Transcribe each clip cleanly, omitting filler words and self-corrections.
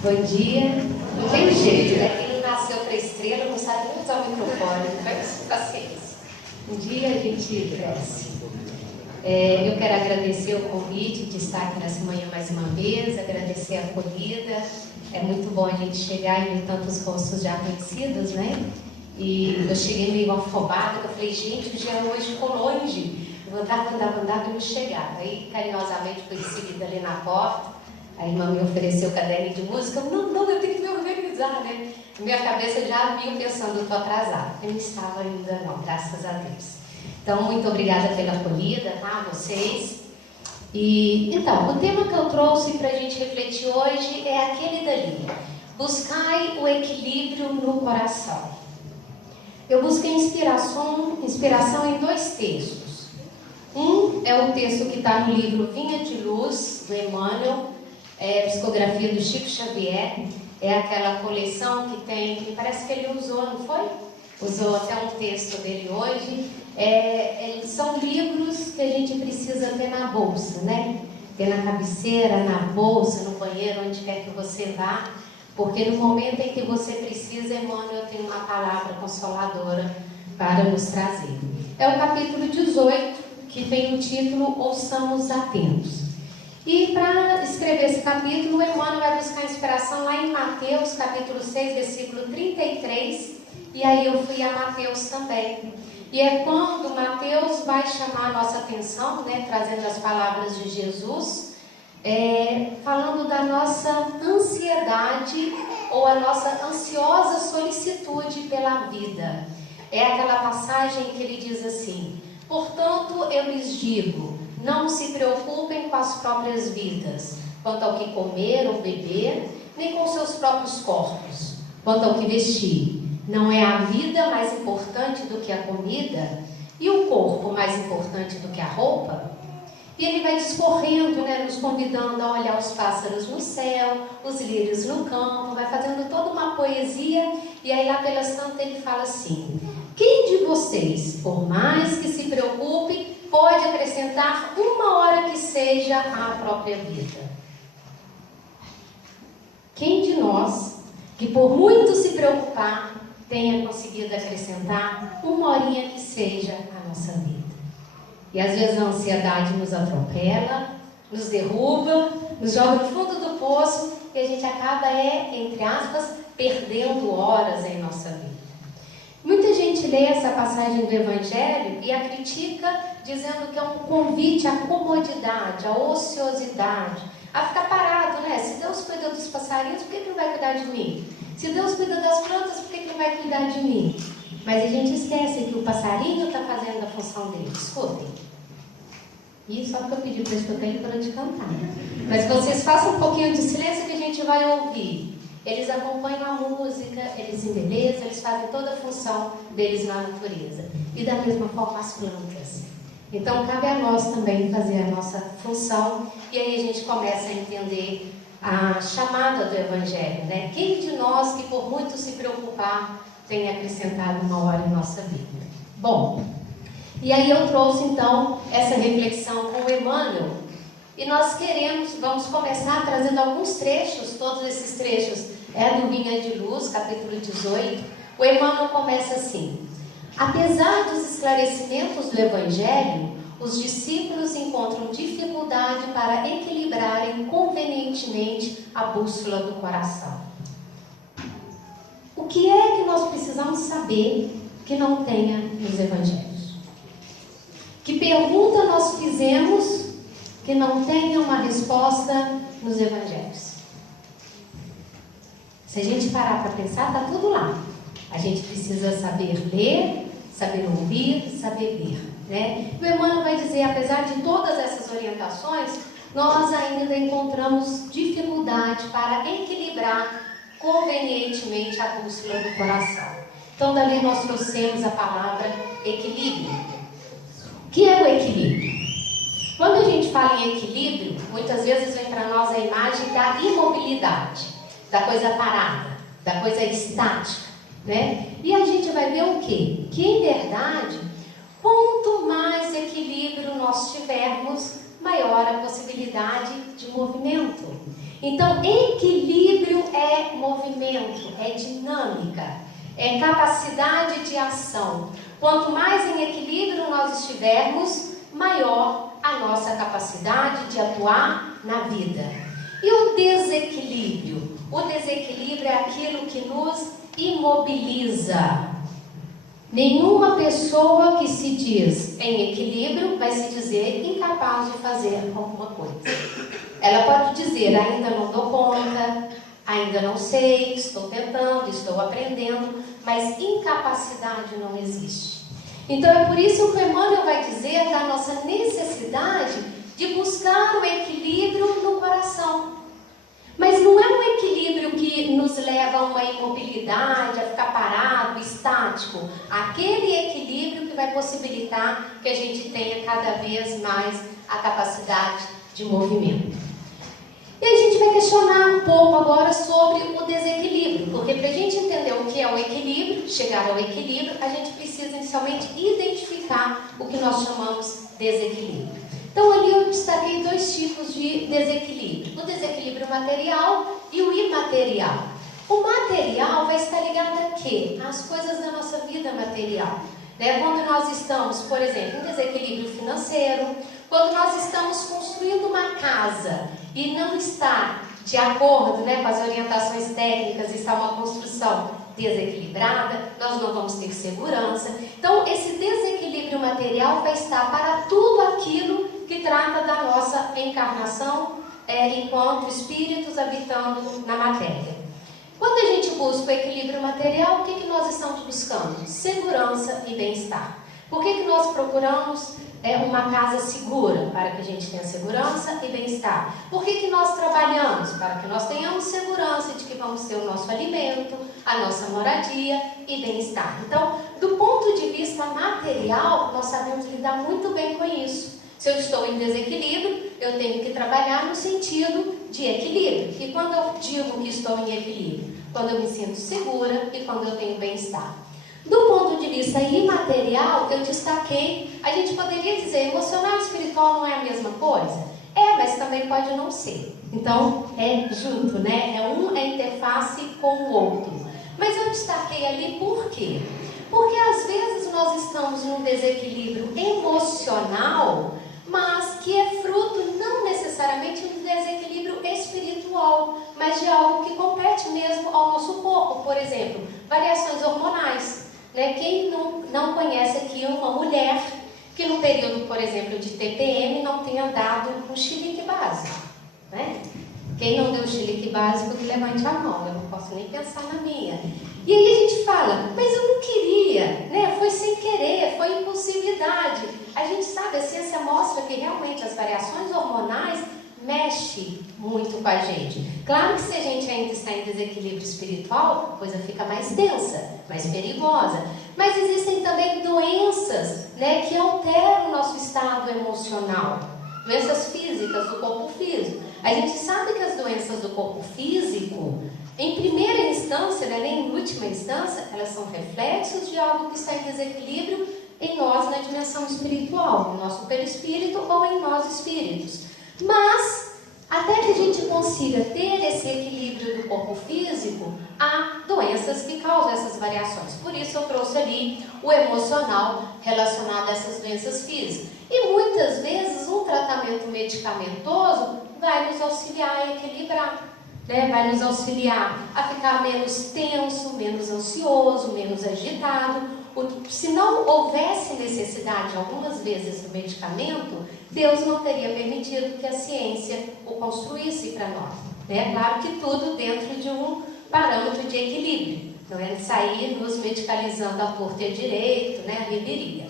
Bom dia. Não tem jeito, né? Quem não nasceu para estrela não sabe nem usar o microfone. Então, paciência. Um dia a gente cresce. Eu quero agradecer o convite de estar aqui nessa manhã mais uma vez, agradecer a acolhida. É muito bom a gente chegar e ver tantos rostos já conhecidos, né? E eu cheguei meio afobada, eu falei, gente, o dia hoje ficou longe. Eu andava e não chegava. Aí, carinhosamente, fui recebida ali na porta. A irmã me ofereceu o caderno de música. Não, eu tenho que me organizar, né? Minha cabeça já vinha pensando, estou atrasada. Eu não estava ainda não, graças a Deus. Então, muito obrigada pela acolhida, tá? Vocês. E, então, o tema que eu trouxe para a gente refletir hoje é aquele dali. Buscai o equilíbrio no coração. Eu busquei inspiração em dois textos. Um é o texto que está no livro Vinha de Luz, do Emmanuel, psicografia do Chico Xavier. É aquela coleção que tem, me parece que ele usou, não foi? Usou até um texto dele hoje. São livros que a gente precisa ter na bolsa, né? Ter na cabeceira, na bolsa, no banheiro, onde quer que você vá. Porque no momento em que você precisa, Emmanuel tem uma palavra consoladora para nos trazer. É o capítulo 18, que tem o título Ouçamos Atentos. E para escrever esse capítulo, o Emmanuel vai buscar inspiração lá em Mateus, capítulo 6, versículo 33. E aí eu fui a Mateus também. E é quando Mateus vai chamar a nossa atenção, né, trazendo as palavras de Jesus, falando da nossa ansiedade ou a nossa ansiosa solicitude pela vida. É aquela passagem que ele diz assim: portanto, eu lhes digo, não se preocupem com as próprias vidas, quanto ao que comer ou beber, nem com seus próprios corpos, quanto ao que vestir. Não é a vida mais importante do que a comida? E o corpo mais importante do que a roupa? E ele vai discorrendo, né, nos convidando a olhar os pássaros no céu, os lírios no campo, vai fazendo toda uma poesia. E aí lá pelas tantas ele fala assim: quem de vocês, por mais que se preocupe, pode acrescentar uma hora que seja à própria vida? Quem de nós, que por muito se preocupar, tenha conseguido acrescentar uma horinha que seja à nossa vida? E às vezes a ansiedade nos atropela, nos derruba, nos joga no fundo do poço e a gente acaba, entre aspas, perdendo horas em nossa vida. Muita gente lê essa passagem do Evangelho e a critica, dizendo que é um convite à comodidade, à ociosidade, a ficar parado, né? Se Deus cuida dos passarinhos, por que Ele não vai cuidar de mim? Se Deus cuida das plantas, por que Ele não vai cuidar de mim? Mas a gente esquece que o passarinho está fazendo a função dele. Escutem. E só porque eu pedi para escutar, ele parou de cantar. Mas vocês façam um pouquinho de silêncio que a gente vai ouvir. Eles acompanham a música, eles embelezam, eles fazem toda a função deles na natureza. E da mesma forma as plantas. Então cabe a nós também fazer a nossa função. E aí a gente começa a entender a chamada do Evangelho, né? Quem de nós que por muito se preocupar tem acrescentado uma hora em nossa vida? Bom, e aí eu trouxe então essa reflexão com o Emmanuel. E nós vamos começar trazendo alguns trechos, todos esses trechos do Vinha de Luz, capítulo 18. O Emmanuel começa assim: apesar dos esclarecimentos do Evangelho, os discípulos encontram dificuldade para equilibrarem convenientemente a bússola do coração. O que é que nós precisamos saber que não tenha nos Evangelhos? Que pergunta nós fizemos que não tenha uma resposta nos Evangelhos? Se a gente parar para pensar, está tudo lá. A gente precisa saber ler, saber ouvir, saber ver, né? O Emmanuel vai dizer, apesar de todas essas orientações, nós ainda encontramos dificuldade para equilibrar convenientemente a bússola do coração. Então, dali nós trouxemos a palavra equilíbrio. O que é o equilíbrio? Quando a gente fala em equilíbrio, muitas vezes vem para nós a imagem da imobilidade, da coisa parada, da coisa estática, né? E a gente vai ver o quê? Que, em verdade, quanto mais equilíbrio nós tivermos, maior a possibilidade de movimento. Então, equilíbrio é movimento, é dinâmica, é capacidade de ação. Quanto mais em equilíbrio nós estivermos, maior a nossa capacidade de atuar na vida. E o desequilíbrio? O desequilíbrio é aquilo que nos imobiliza. Nenhuma pessoa que se diz em equilíbrio vai se dizer incapaz de fazer alguma coisa. Ela pode dizer, ainda não dou conta, ainda não sei, estou tentando, estou aprendendo, mas incapacidade não existe. Então é por isso que o Emmanuel vai dizer da nossa necessidade de buscar o equilíbrio no coração. Mas não é um equilíbrio que nos leva a uma imobilidade, a ficar parado, estático. Aquele equilíbrio que vai possibilitar que a gente tenha cada vez mais a capacidade de movimento. E a gente vai questionar um pouco agora sobre o desequilíbrio, porque para a gente entender o que é o equilíbrio, chegar ao equilíbrio, a gente precisa inicialmente identificar o que nós chamamos de desequilíbrio. Então ali eu destaquei 2 tipos de desequilíbrio, o desequilíbrio material e o imaterial. O material vai estar ligado a quê? Às coisas da nossa vida material. Quando nós estamos, por exemplo, em desequilíbrio financeiro, quando nós estamos construindo uma casa e não está de acordo com as orientações técnicas, está uma construção desequilibrada, nós não vamos ter segurança. Então, esse desequilíbrio material vai estar para tudo aquilo que trata da nossa encarnação enquanto espíritos habitando na matéria. Quando a gente busca o equilíbrio material, o que nós estamos buscando? Segurança e bem-estar. Por que nós procuramos uma casa segura? Para que a gente tenha segurança e bem-estar. Por que nós trabalhamos? Para que nós tenhamos segurança de que vamos ter o nosso alimento, a nossa moradia e bem-estar. Então, do ponto de vista material, nós sabemos lidar muito bem com isso. Se eu estou em desequilíbrio, eu tenho que trabalhar no sentido de equilíbrio. E quando eu digo que estou em equilíbrio? Quando eu me sinto segura e quando eu tenho bem-estar. Do ponto de vista imaterial, eu destaquei, a gente poderia dizer, emocional e espiritual não é a mesma coisa? Mas também pode não ser. Então, é junto, É interface com o outro. Mas eu destaquei ali por quê? Porque às vezes nós estamos num desequilíbrio emocional, mas que é fruto não necessariamente de um desequilíbrio espiritual, mas de algo que compete mesmo ao nosso corpo. Por exemplo, variações hormonais. Quem não conhece aqui uma mulher que no período, por exemplo, de TPM não tenha dado um chilique básico, Quem não deu o chilique básico, que levante a mão, eu não posso nem pensar na minha. E aí a gente fala, mas eu não queria, Foi sem querer, foi impulsividade. A gente sabe, a ciência mostra que realmente as variações hormonais mexem muito com a gente. Claro que se a gente ainda está em desequilíbrio espiritual, a coisa fica mais tensa, mais perigosa. Mas existem também doenças, que alteram o nosso estado emocional. Doenças físicas do corpo físico. A gente sabe que as doenças do corpo físico, em primeira instância, nem em última instância, elas são reflexos de algo que está em desequilíbrio em nós na dimensão espiritual, no nosso perispírito ou em nós espíritos. Mas, até que a gente consiga ter esse equilíbrio do corpo físico, há doenças que causam essas variações. Por isso eu trouxe ali o emocional relacionado a essas doenças físicas. E muitas vezes um tratamento medicamentoso vai nos auxiliar a equilibrar. Vai nos auxiliar a ficar menos tenso, menos ansioso, menos agitado. Se não houvesse necessidade, algumas vezes, do medicamento, Deus não teria permitido que a ciência o construísse para nós. Claro que tudo dentro de um parâmetro de equilíbrio. Não é sair nos medicalizando a torto e direito, a reveria.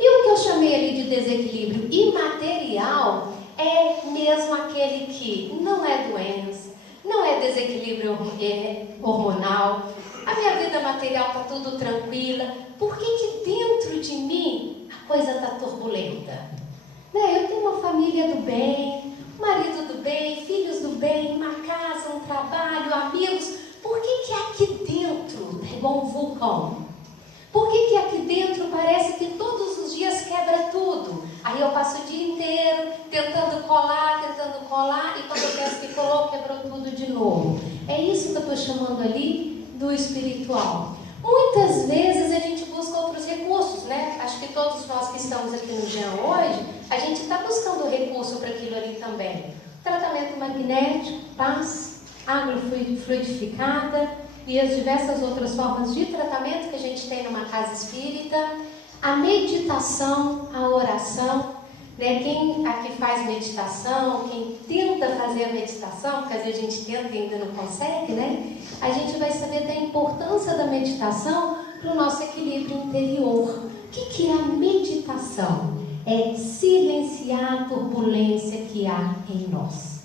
E o que eu chamei ali de desequilíbrio imaterial é mesmo aquele que não é doença, não é desequilíbrio hormonal, a minha vida material está tudo tranquila. Por que dentro de mim a coisa está turbulenta? Eu tenho uma família do bem, um marido do bem, filhos do bem, uma casa, um trabalho, amigos. Por que aqui dentro é igual um vulcão? Por que aqui dentro parece que todos os dias quebra tudo? Aí eu passo o dia inteiro tentando colar, e quando eu penso que colou, quebrou tudo de novo. É isso que eu estou chamando ali do espiritual. Muitas vezes a gente busca outros recursos, né? Acho que todos nós que estamos aqui no Jean hoje, a gente está buscando recurso para aquilo ali também. Tratamento magnético, paz, água fluidificada e as diversas outras formas de tratamento que a gente tem numa casa espírita. A meditação, a oração, né? Quem aqui faz meditação, quem tenta fazer a meditação, porque às vezes a gente tenta e ainda não consegue, né? A gente vai saber da importância da meditação para o nosso equilíbrio interior. O que é a meditação? É silenciar a turbulência que há em nós.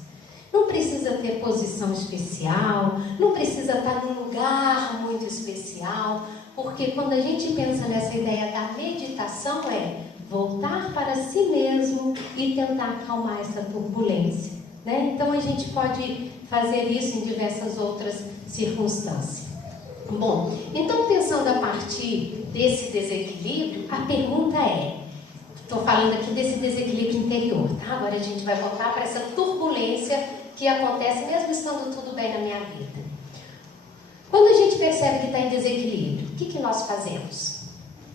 Não precisa ter posição especial, não precisa estar num lugar muito especial, porque quando a gente pensa nessa ideia da meditação é voltar para si mesmo e tentar acalmar essa turbulência, né? Então a gente pode fazer isso em diversas outras circunstâncias. Bom, então pensando a partir desse desequilíbrio, a pergunta é, estou falando aqui desse desequilíbrio interior, tá? Agora a gente vai voltar para essa turbulência que acontece mesmo estando tudo bem na minha vida. Quando a gente percebe que está em desequilíbrio, o que nós fazemos?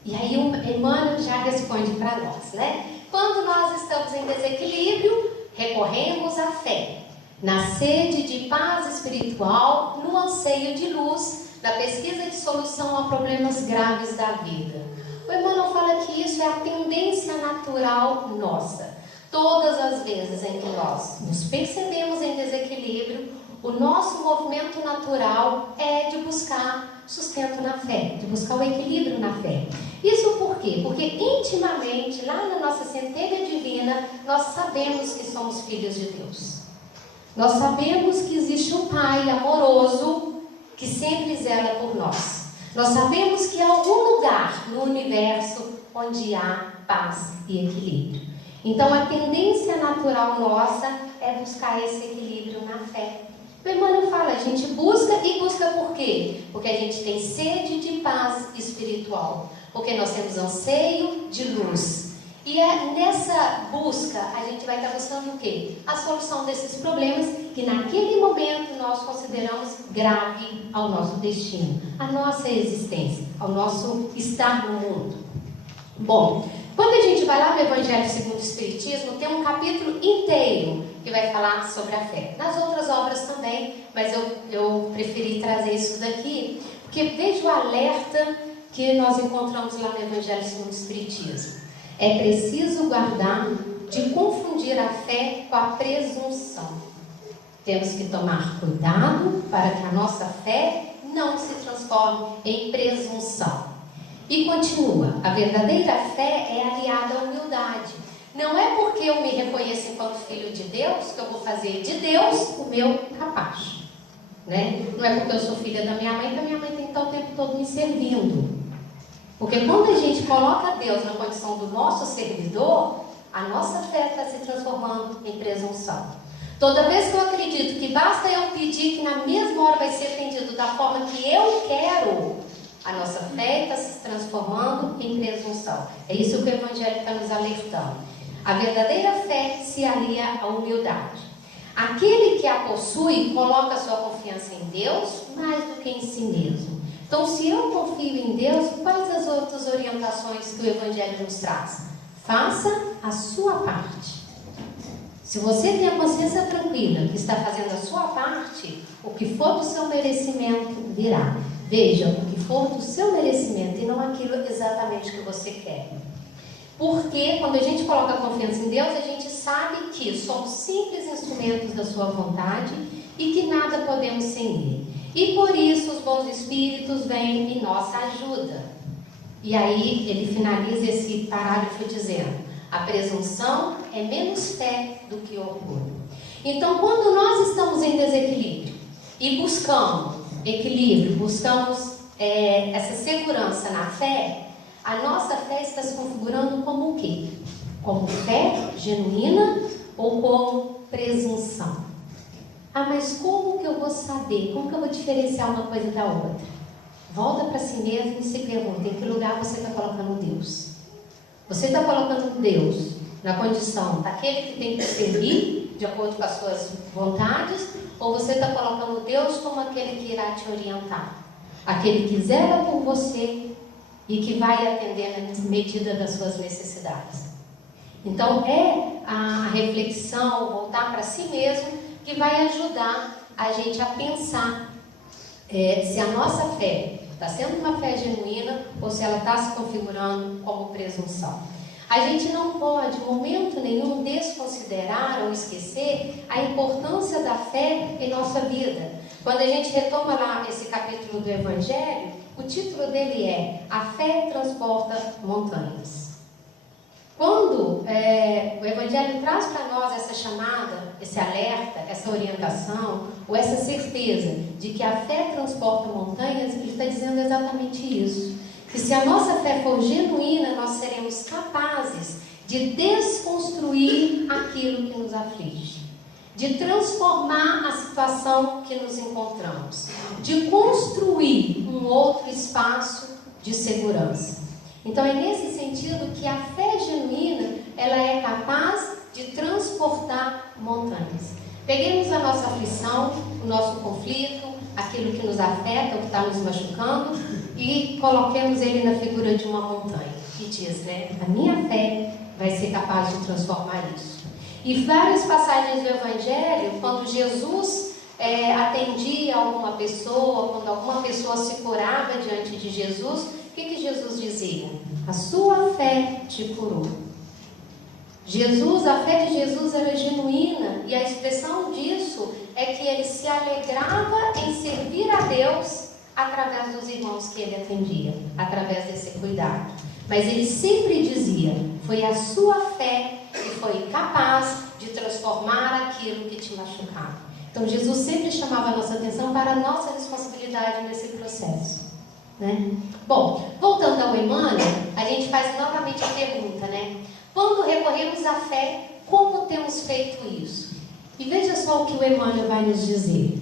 E aí o Emmanuel já responde para nós, né? Quando nós estamos em desequilíbrio, recorremos à fé, na sede de paz espiritual, no anseio de luz, na pesquisa de solução a problemas graves da vida. O Emmanuel fala que isso é a tendência natural nossa. Todas as vezes em que nós nos percebemos em desequilíbrio, o nosso movimento natural é de buscar sustento na fé, de buscar o equilíbrio na fé. Isso por quê? Porque intimamente, lá na nossa centelha divina, nós sabemos que somos filhos de Deus. Nós sabemos que existe um Pai amoroso que sempre zela por nós. Nós sabemos que há algum lugar no universo onde há paz e equilíbrio. Então a tendência natural nossa é buscar esse equilíbrio na fé. O Emmanuel fala, a gente busca e busca por quê? Porque a gente tem sede de paz espiritual, porque nós temos anseio de luz. E é nessa busca a gente vai estar buscando o quê? A solução desses problemas que naquele momento nós consideramos grave ao nosso destino, à nossa existência, ao nosso estar no mundo. Bom, quando a gente vai lá no Evangelho segundo o Espiritismo, tem um capítulo inteiro que vai falar sobre a fé. Nas outras obras também, mas eu preferi trazer isso daqui, porque veja o alerta que nós encontramos lá no Evangelho segundo o Espiritismo. É preciso guardar de confundir a fé com a presunção. Temos que tomar cuidado para que a nossa fé não se transforme em presunção. E continua, a verdadeira fé é aliada à humildade. Não é porque eu me reconheço enquanto filho de Deus que eu vou fazer de Deus o meu capacho, né? Não é porque eu sou filha da minha mãe que a minha mãe tem que estar o tempo todo me servindo. Porque quando a gente coloca Deus na condição do nosso servidor, a nossa fé está se transformando em presunção. Toda vez que eu acredito que basta eu pedir que na mesma hora vai ser atendido da forma que eu quero, a nossa fé está se transformando em presunção. É isso que o Evangelho está nos alertando. A verdadeira fé se alia à humildade. Aquele que a possui coloca sua confiança em Deus mais do que em si mesmo. Então, se eu confio em Deus, quais as outras orientações que o Evangelho nos traz? Faça a sua parte. Se você tem a consciência tranquila que está fazendo a sua parte, o que for do seu merecimento virá. Veja, o que for do seu merecimento e não aquilo exatamente que você quer. Porque quando a gente coloca a confiança em Deus, a gente sabe que somos simples instrumentos da sua vontade e que nada podemos sem Ele. E por isso os bons espíritos vêm em nossa ajuda. E aí ele finaliza esse parágrafo dizendo: a presunção é menos fé do que orgulho. Então, quando nós estamos em desequilíbrio e buscamos equilíbrio, buscamos essa segurança na fé, a nossa fé está se configurando como o quê? Como fé genuína ou como presunção? Ah, mas como que eu vou saber? Como que eu vou diferenciar uma coisa da outra? Volta para si mesmo e se pergunta: em que lugar você está colocando Deus? Você está colocando Deus na condição daquele que tem que servir de acordo com as suas vontades, ou você está colocando Deus como aquele que irá te orientar, aquele que zela por você e que vai atender na medida das suas necessidades. Então é a reflexão, voltar para si mesmo, que vai ajudar a gente a pensar se a nossa fé está sendo uma fé genuína ou se ela está se configurando como presunção. A gente não pode, em momento nenhum, desconsiderar ou esquecer a importância da fé em nossa vida. Quando a gente retoma lá esse capítulo do Evangelho, o título dele é A Fé Transporta Montanhas. Quando o Evangelho traz para nós essa chamada, esse alerta, essa orientação, ou essa certeza de que a fé transporta montanhas, ele está dizendo exatamente isso. Que se a nossa fé for genuína, nós seremos capazes de desconstruir aquilo que nos aflige, de transformar a situação que nos encontramos, de construir um outro espaço de segurança. Então é nesse sentido que a fé genuína, ela é capaz de transportar montanhas. Peguemos a nossa aflição, o nosso conflito, aquilo que nos afeta, o que está nos machucando, e coloquemos ele na figura de uma montanha. E diz, a minha fé vai ser capaz de transformar isso. E várias passagens do Evangelho, quando Jesus atendia alguma pessoa, quando alguma pessoa se curava diante de Jesus, o que Jesus dizia? A sua fé te curou. A fé de Jesus era genuína, e a expressão disso é que ele se alegrava em servir a Deus através dos irmãos que ele atendia, através desse cuidado. Mas ele sempre dizia, foi a sua fé que foi capaz de transformar aquilo que te machucava. Então Jesus sempre chamava a nossa atenção para a nossa responsabilidade nesse processo. Bom, voltando ao Emmanuel, a gente faz novamente a pergunta, quando recorremos à fé, como temos feito isso? E veja só o que o Emmanuel vai nos dizer.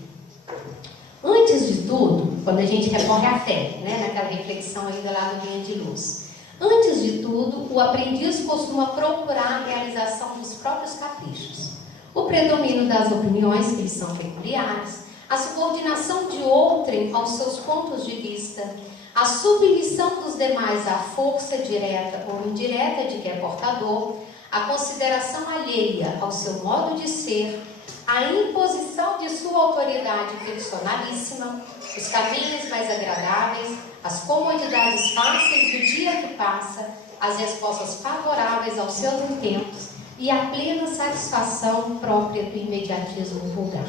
Antes de tudo, quando a gente recorre à fé, naquela reflexão ainda lá do Linha de Luz, antes de tudo, o aprendiz costuma procurar a realização dos próprios caprichos, o predomínio das opiniões que lhe são peculiares, a subordinação de outrem aos seus pontos de vista, a submissão dos demais à força direta ou indireta de que é portador, a consideração alheia ao seu modo de ser, a imposição de sua autoridade personalíssima, os caminhos mais agradáveis, as comodidades fáceis do dia que passa, as respostas favoráveis aos seus intentos e a plena satisfação própria do imediatismo vulgar.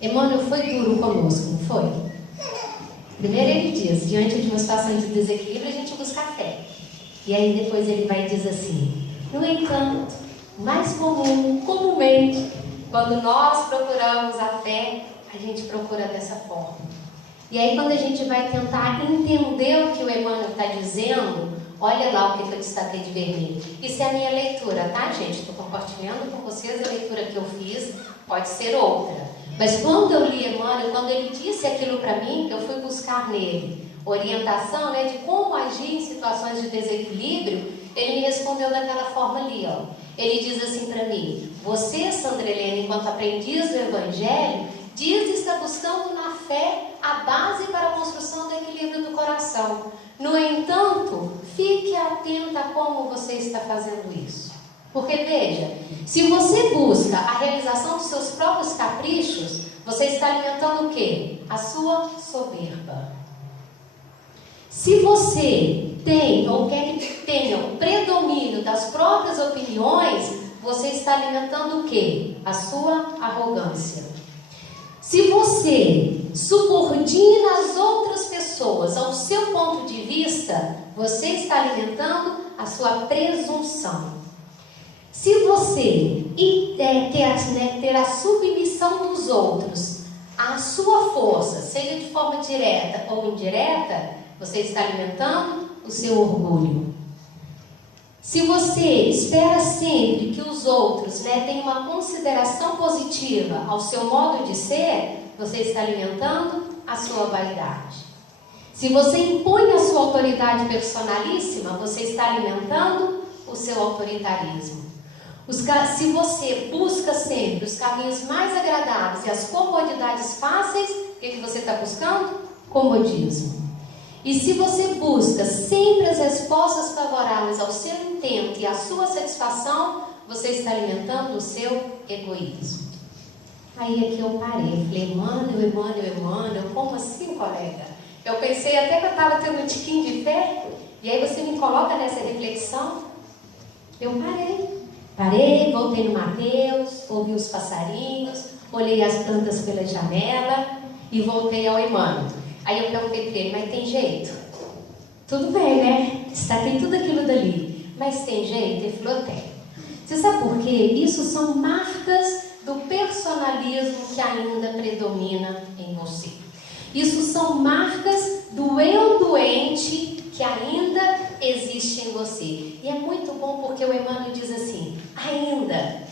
Emmanuel foi duro conosco, não foi? Primeiro ele diz, diante de uma situação de desequilíbrio, a gente busca a fé. E aí depois ele vai dizer assim, no entanto, mais comumente, quando nós procuramos a fé, a gente procura dessa forma. E aí quando a gente vai tentar entender o que o Emmanuel está dizendo, olha lá o que eu destaquei de vermelho. Isso é a minha leitura, tá, gente? Estou compartilhando com vocês a leitura que eu fiz, pode ser outra. Mas quando eu li Emmanuel, quando ele disse aquilo para mim, eu fui buscar nele orientação, de como agir em situações de desequilíbrio, ele me respondeu daquela forma ali, ó. Ele diz assim para mim, você, Sandra Helena, enquanto aprendiz do Evangelho, diz estar buscando na fé a base para a construção do equilíbrio do coração. No entanto, fique atenta a como você está fazendo isso. Porque veja, se você busca a realização dos seus próprios caprichos, você está alimentando o quê? A sua soberba. Se você tem ou quer que tenha o predomínio das próprias opiniões, você está alimentando o quê? A sua arrogância. Se você subordina as outras pessoas ao seu ponto de vista, você está alimentando a sua presunção. Se você ter a submissão dos outros à sua força, seja de forma direta ou indireta, você está alimentando o seu orgulho. Se você espera sempre que os outros tenham uma consideração positiva ao seu modo de ser, você está alimentando a sua vaidade. Se você impõe a sua autoridade personalíssima, você está alimentando o seu autoritarismo. Se você busca sempre os caminhos mais agradáveis e as comodidades fáceis, o que você está buscando? Comodismo. E se você busca sempre as respostas favoráveis ao seu intento e à sua satisfação, você está alimentando o seu egoísmo. Aí aqui eu parei, falei, Emmanuel, como assim, colega? Eu pensei até que eu estava tendo um tiquinho de fé, e aí você me coloca nessa reflexão. Eu parei, voltei no Mateus, ouvi os passarinhos, olhei as plantas pela janela e voltei ao Emmanuel. Aí eu perguntei para ele, mas tem jeito? Tudo bem, né? Tem tudo aquilo dali, mas tem jeito? Ele falou, tem. Você sabe por quê? Isso são marcas do personalismo que ainda predomina em você. Isso são marcas do eu doente que ainda existe em você. E é muito bom porque o Emmanuel diz assim, ainda.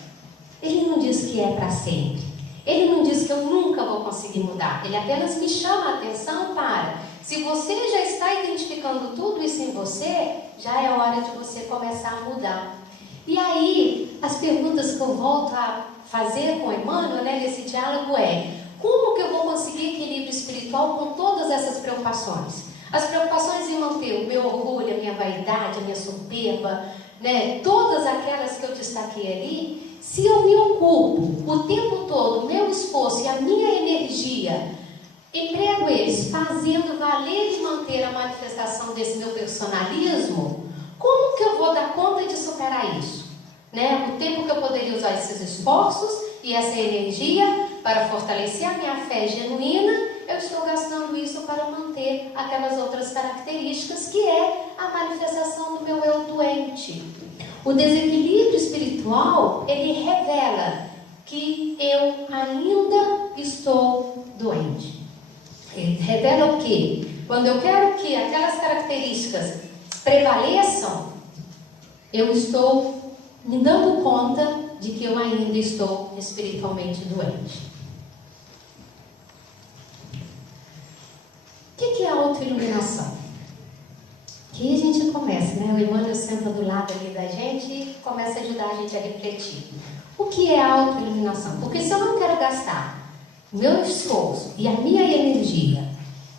Ele não diz que é para sempre. Ele não diz que eu nunca vou conseguir mudar. Ele apenas me chama a atenção para, se você já está identificando tudo isso em você, já é hora de você começar a mudar. E aí, as perguntas que eu volto a fazer com o Emmanuel, nesse diálogo como que eu vou conseguir equilíbrio espiritual com todas essas preocupações? As preocupações em manter o meu orgulho, a minha vaidade, a minha soberba, todas aquelas que eu destaquei ali, se eu me ocupo o tempo todo, o meu esforço e a minha energia, emprego eles fazendo valer e manter a manifestação desse meu personalismo, como que eu vou dar conta de superar isso? O tempo que eu poderia usar esses esforços e essa energia para fortalecer a minha fé genuína, eu estou gastando isso para manter aquelas outras características que é a manifestação do meu eu doente. O desequilíbrio espiritual, ele revela que eu ainda estou doente. Ele revela o quê? Quando eu quero que aquelas características prevaleçam, eu estou me dando conta de que eu ainda estou espiritualmente doente. O que é a autoiluminação? Aqui a gente começa, O Emmanuel senta do lado ali da gente e começa a ajudar a gente a refletir. O que é a autoiluminação? Porque se eu não quero gastar o meu esforço e a minha energia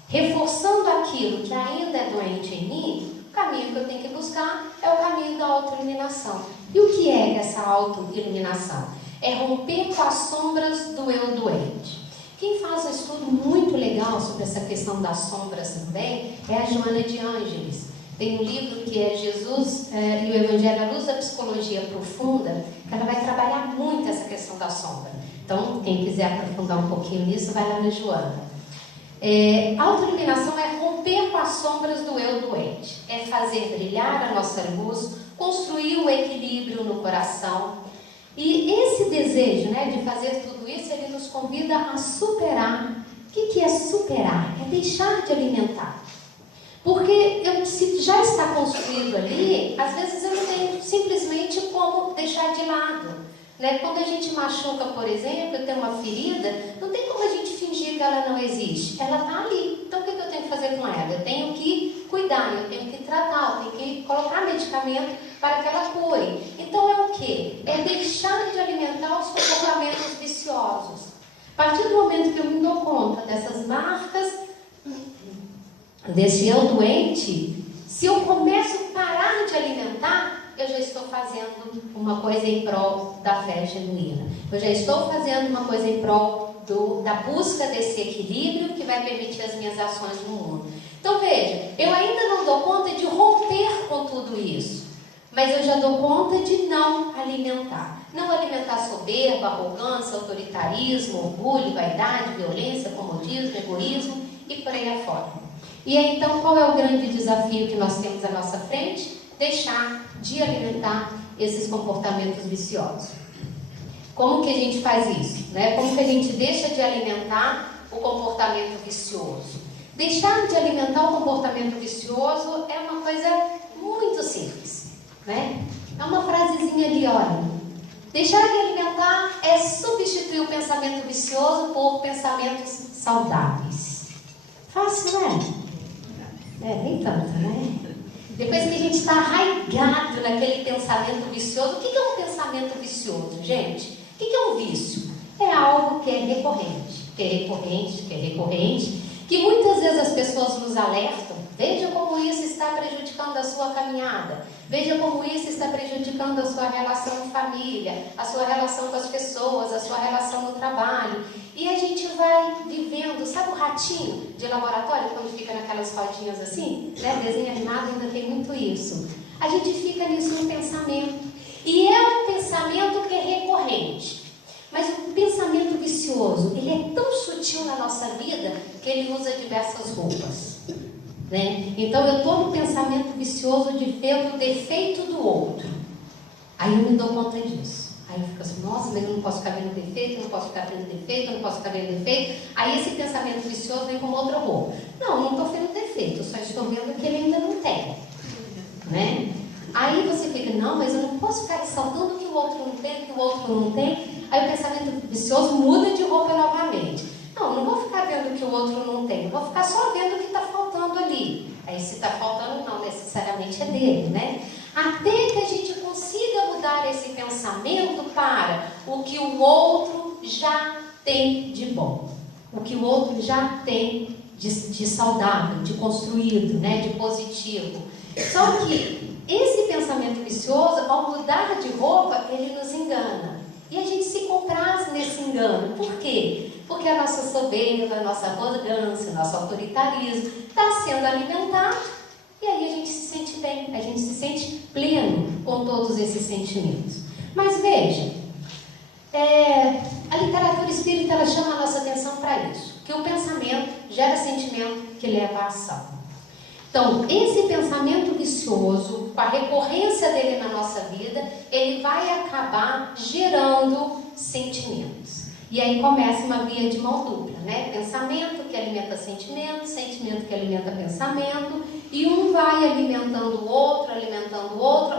reforçando aquilo que ainda é doente em mim, o caminho que eu tenho que buscar é o caminho da autoiluminação. E o que é essa autoiluminação? É romper com as sombras do eu doente. Quem faz um estudo muito legal sobre essa questão das sombras também é a Joana de Ângeles. Tem um livro que é Jesus e o Evangelho à Luz da Psicologia Profunda, que ela vai trabalhar muito essa questão da sombra. Então, quem quiser aprofundar um pouquinho nisso, vai lá na Joana. A autoiluminação é romper com as sombras do eu doente. É fazer brilhar a nossa luz, construir o equilíbrio no coração. E esse desejo, de fazer tudo isso, ele nos convida a superar. O que é superar? É deixar de alimentar. Porque se já está construído ali, às vezes eu não tenho simplesmente como deixar de lado. Quando a gente machuca, por exemplo, eu tenho uma ferida, não tem como a gente fingir que ela não existe. Ela está ali. Então o que eu tenho que fazer com ela? Eu tenho que cuidar, eu tenho que tratar, eu tenho que colocar medicamento para que ela cure. Então é o quê? É deixar de alimentar os comportamentos viciosos. A partir do momento que eu me dou conta dessas marcas, desse eu doente, se eu começo a parar de alimentar, eu já estou fazendo uma coisa em prol da fé genuína. Eu já estou fazendo uma coisa em prol da busca desse equilíbrio que vai permitir as minhas ações no mundo. Então veja, eu ainda não dou conta de romper com tudo isso, mas eu já dou conta de não alimentar. Não alimentar soberba, arrogância, autoritarismo, orgulho, vaidade, violência, comodismo, egoísmo e por aí afora. E aí, então, qual é o grande desafio que nós temos à nossa frente? Deixar de alimentar esses comportamentos viciosos. Como que a gente faz isso? Como que a gente deixa de alimentar o comportamento vicioso? Deixar de alimentar o comportamento vicioso é uma coisa muito simples. É uma frasezinha ali, olha. Deixar de alimentar é substituir o pensamento vicioso por pensamentos saudáveis. Fácil, não é? Nem tanto, Depois que a gente está arraigado naquele pensamento vicioso. O que é um pensamento vicioso, gente? O que é um vício? É algo que é recorrente, que muitas vezes as pessoas nos alertam. Veja como isso está prejudicando a sua caminhada. Veja como isso está prejudicando a sua relação de família, a sua relação com as pessoas, a sua relação no trabalho. E a gente vai vivendo, sabe o ratinho de laboratório, quando fica naquelas rodinhas assim? Né? Desenho animado ainda tem muito isso. A gente fica nisso no pensamento. E é um pensamento que é recorrente. Mas o pensamento vicioso, ele é tão sutil na nossa vida que ele usa diversas roupas. Né? Então eu estou no pensamento vicioso de ver o defeito do outro. Aí eu me dou conta disso. Aí eu fico assim, nossa, mas eu não posso ficar vendo defeito, eu não posso ficar vendo defeito, eu não posso ficar vendo defeito. Aí esse pensamento vicioso vem com outra roupa. Não estou vendo defeito, eu só estou vendo que ele ainda não tem. Né? Aí você fica, não, mas eu não posso ficar ressaltando que o outro não tem, que o outro não tem. Aí o pensamento vicioso muda de roupa novamente. Não vou ficar vendo que o outro não tem, eu vou ficar só vendo o que está faltando ali. Aí se está faltando, não necessariamente é dele, né? Até que a gente consiga mudar esse pensamento para o que o outro já tem de bom. O que o outro já tem de saudável, de construído, né? De positivo. Só que esse pensamento vicioso, ao mudar de roupa, ele nos engana. E a gente se compraz nesse engano. Por quê? Porque a nossa soberba, a nossa arrogância, o nosso autoritarismo está sendo alimentado. E aí a gente se sente bem, a gente se sente pleno com todos esses sentimentos. Mas veja, a literatura espírita ela chama a nossa atenção para isso. Que o pensamento gera sentimento que leva à ação. Então, esse pensamento vicioso, com a recorrência dele na nossa vida, ele vai acabar gerando sentimentos. E aí começa uma via de mão dupla, né? Pensamento que alimenta sentimento, sentimento que alimenta pensamento, e um vai alimentando o outro,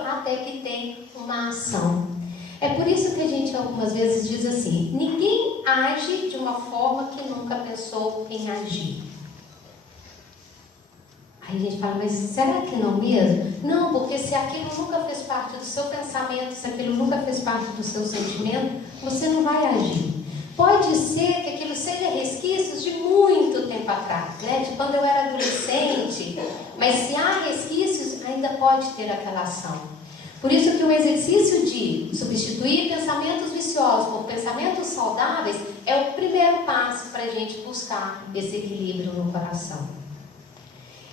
até que tem uma ação. É por isso que a gente algumas vezes diz assim, ninguém age de uma forma que nunca pensou em agir. Aí a gente fala, mas será que não mesmo? Não, porque se aquilo nunca fez parte do seu pensamento, se aquilo nunca fez parte do seu sentimento, você não vai agir. Pode ser que aquilo seja resquícios de muito tempo atrás, né? De quando eu era adolescente, mas se há resquícios, ainda pode ter aquela ação. Por isso que o exercício de substituir pensamentos viciosos por pensamentos saudáveis é o primeiro passo para a gente buscar esse equilíbrio no coração.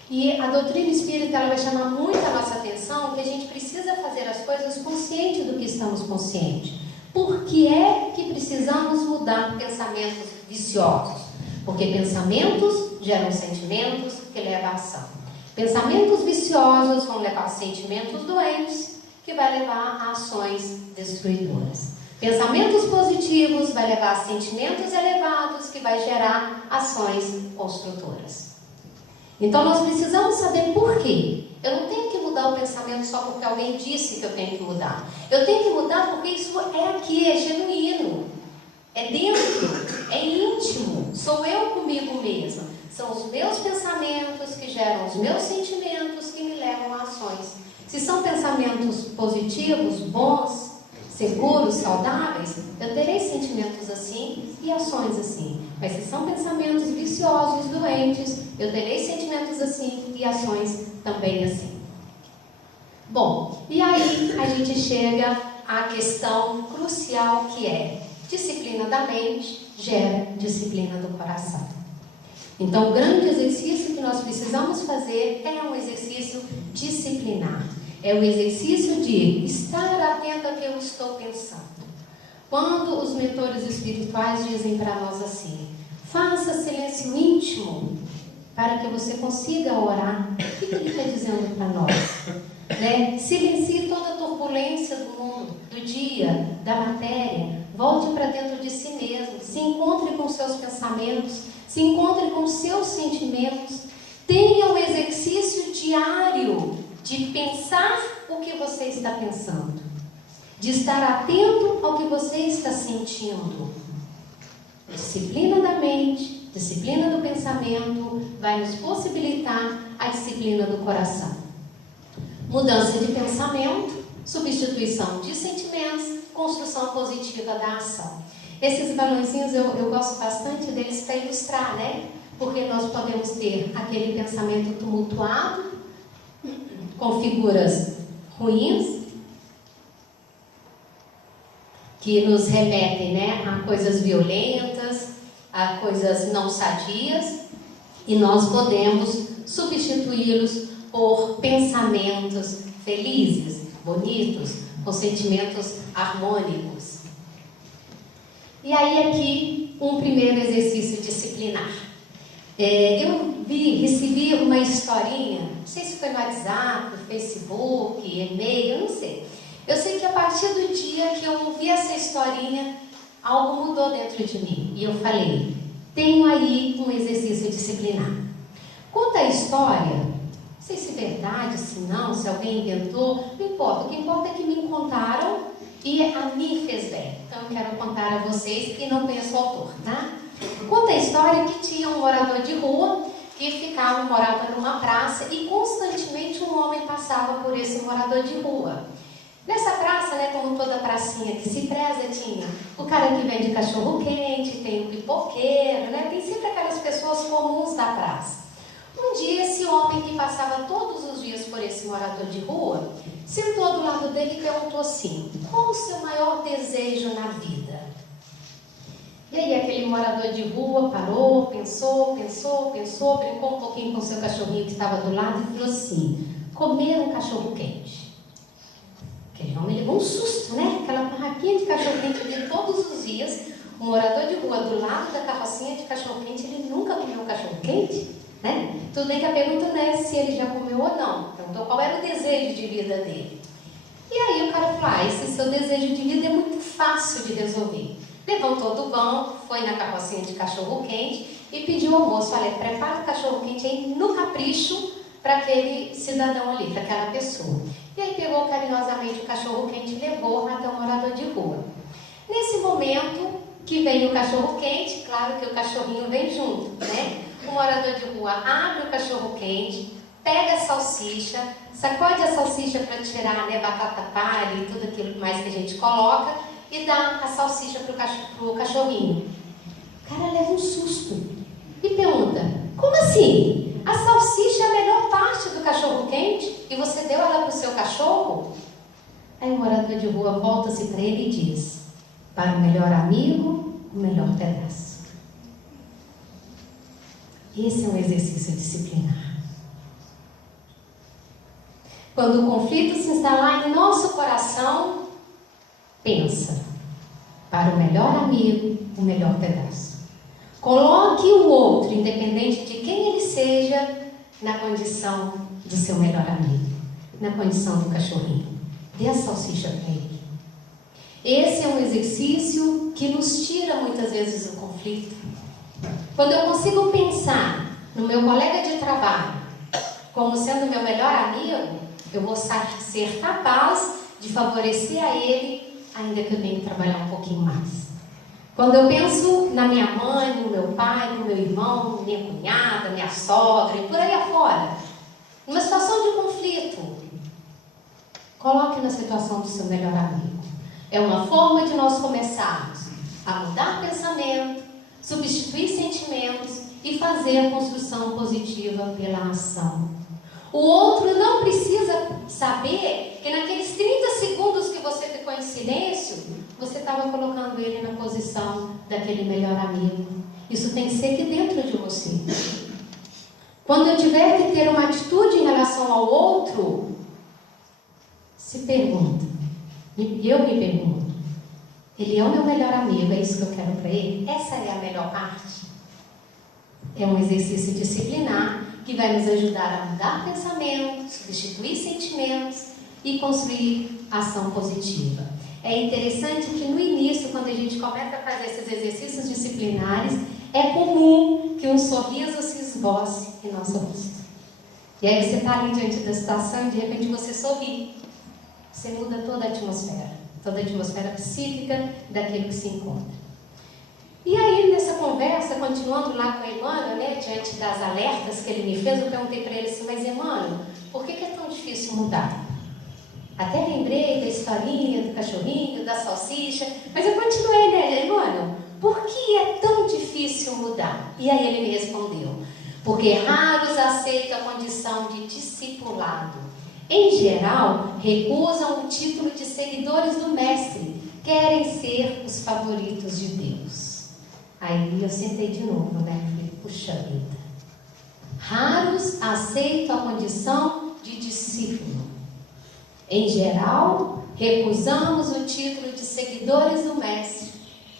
E a doutrina espírita ela vai chamar muito a nossa atenção que a gente precisa fazer as coisas consciente do que estamos conscientes. Por que é que precisamos mudar pensamentos viciosos? Porque pensamentos geram sentimentos que levam à ação. Pensamentos viciosos vão levar a sentimentos doentes, que vai levar a ações destruidoras. Pensamentos positivos vai levar a sentimentos elevados, que vai gerar ações construtoras. Então nós precisamos saber por quê. Eu não tenho que mudar o pensamento só porque alguém disse que eu tenho que mudar. Eu tenho que mudar porque isso é aqui, é genuíno. É dentro, é íntimo. Sou eu comigo mesma. São os meus pensamentos que geram os meus sentimentos que me levam a ações. Se são pensamentos positivos, bons, seguros, saudáveis, eu terei sentimentos assim e ações assim. Mas se são pensamentos viciosos, doentes, eu terei sentimentos assim e ações também assim. Bom, e aí a gente chega à questão crucial que é disciplina da mente gera disciplina do coração. Então o grande exercício que nós precisamos fazer é um exercício disciplinar. É o exercício de estar atento ao que eu estou pensando. Quando os mentores espirituais dizem para nós assim, faça silêncio íntimo para que você consiga orar. O que ele está dizendo para nós? Né? Silencie toda a turbulência do mundo, do dia, da matéria. Volte para dentro de si mesmo. Se encontre com seus pensamentos. Se encontre com seus sentimentos. Tenha o exercício diário de pensar o que você está pensando. De estar atento ao que você está sentindo. Disciplina da mente, disciplina do pensamento vai nos possibilitar a disciplina do coração. Mudança de pensamento, substituição de sentimentos, construção positiva da ação. Esses balãozinhos eu gosto bastante deles para ilustrar, né? Porque nós podemos ter aquele pensamento tumultuado, com figuras ruins, que nos remetem, né, a coisas violentas, a coisas não sadias, e nós podemos substituí-los por pensamentos felizes, bonitos, com sentimentos harmônicos. E aí aqui um primeiro exercício disciplinar. Eu recebi uma historinha, não sei se foi no WhatsApp, Facebook, e-mail, eu não sei. Eu sei que a partir do dia que eu ouvi essa historinha, algo mudou dentro de mim. E eu falei, tenho aí um exercício disciplinar. Conta a história, não sei se é verdade, se não, se alguém inventou, não importa. O que importa é que me contaram e a mim fez bem. Então eu quero contar a vocês e não conheço o autor, tá? Conta a história que tinha um morador de rua que morava numa praça e constantemente um homem passava por esse morador de rua. Nessa praça, né, como toda pracinha que se preza, tinha o cara que vende cachorro-quente, tem o pipoqueiro, né, tem sempre aquelas pessoas comuns da praça. Um dia, esse homem que passava todos os dias por esse morador de rua, sentou do lado dele e perguntou assim, qual o seu maior desejo na vida? E aí aquele morador de rua parou, pensou, brincou um pouquinho com o seu cachorrinho que estava do lado e falou assim, comer um cachorro-quente. Aquele homem levou um susto, né? Aquela barraquinha de cachorro-quente de todos os dias, o morador de rua do lado da carrocinha de cachorro-quente, ele nunca comeu um cachorro-quente, né? Tudo bem que a pergunta não é se ele já comeu ou não, perguntou qual era o desejo de vida dele. E aí o cara falou, esse seu desejo de vida é muito fácil de resolver. Levantou do banco, foi na carrocinha de cachorro-quente e pediu ao moço, olha, prepara o cachorro-quente aí no capricho para aquele cidadão ali, para aquela pessoa. E aí pegou carinhosamente o cachorro-quente e levou até o morador de rua. Nesse momento que vem o cachorro-quente, claro que o cachorrinho vem junto, né? O morador de rua abre o cachorro-quente, pega a salsicha, sacode a salsicha para tirar, né, batata palha e tudo aquilo mais que a gente coloca, e dá a salsicha pro cachorrinho. O cara leva um susto e pergunta, como assim? A salsicha é a melhor parte do cachorro-quente e você deu ela pro seu cachorro? Aí o morador de rua volta-se para ele e diz, para o melhor amigo, o melhor pedaço. Esse é um exercício disciplinar. Quando o conflito se instalar em nosso coração, pensa, para o melhor amigo, o melhor pedaço. Coloque o outro, independente de quem ele seja, na condição do seu melhor amigo, na condição do cachorrinho. Dê a salsicha para ele. Esse é um exercício que nos tira muitas vezes o conflito. Quando eu consigo pensar no meu colega de trabalho como sendo meu melhor amigo, eu vou ser capaz de favorecer a ele, ainda que eu tenha que trabalhar um pouquinho mais. Quando eu penso na minha mãe, no meu pai, no meu irmão, minha cunhada, minha sogra e por aí afora, numa situação de conflito, coloque na situação do seu melhor amigo. É uma forma de nós começarmos a mudar pensamento, substituir sentimentos e fazer a construção positiva pela ação. O outro não precisa saber que naqueles 30 segundos que você ficou em silêncio, você estava colocando ele na posição daquele melhor amigo. Isso tem que ser aqui dentro de você. Quando eu tiver que ter uma atitude em relação ao outro, se pergunta, e eu me pergunto, ele é o meu melhor amigo, é isso que eu quero para ele? Essa é a melhor parte? É um exercício disciplinar que vai nos ajudar a mudar pensamentos, substituir sentimentos e construir ação positiva. É interessante que no início, quando a gente começa a fazer esses exercícios disciplinares, é comum que um sorriso se esboce em nosso rosto. E aí você está ali diante da situação e de repente você sorri. Você muda toda a atmosfera psíquica daquilo que se encontra. E aí, nessa conversa, continuando lá com Emmanuel, né, diante das alertas que ele me fez, eu perguntei para ele assim, mas Emmanuel, por que é tão difícil mudar? Até lembrei da historinha do cachorrinho, da salsicha, mas eu continuei, né, Emmanuel, por que é tão difícil mudar? E aí ele me respondeu, porque raros aceitam a condição de discipulado. Em geral, recusam o título de seguidores do Mestre, querem ser os favoritos de Deus. Aí eu sentei de novo, né? Falei, puxa vida. Raros aceitam a condição de discípulo. Em geral, recusamos o título de seguidores do Mestre,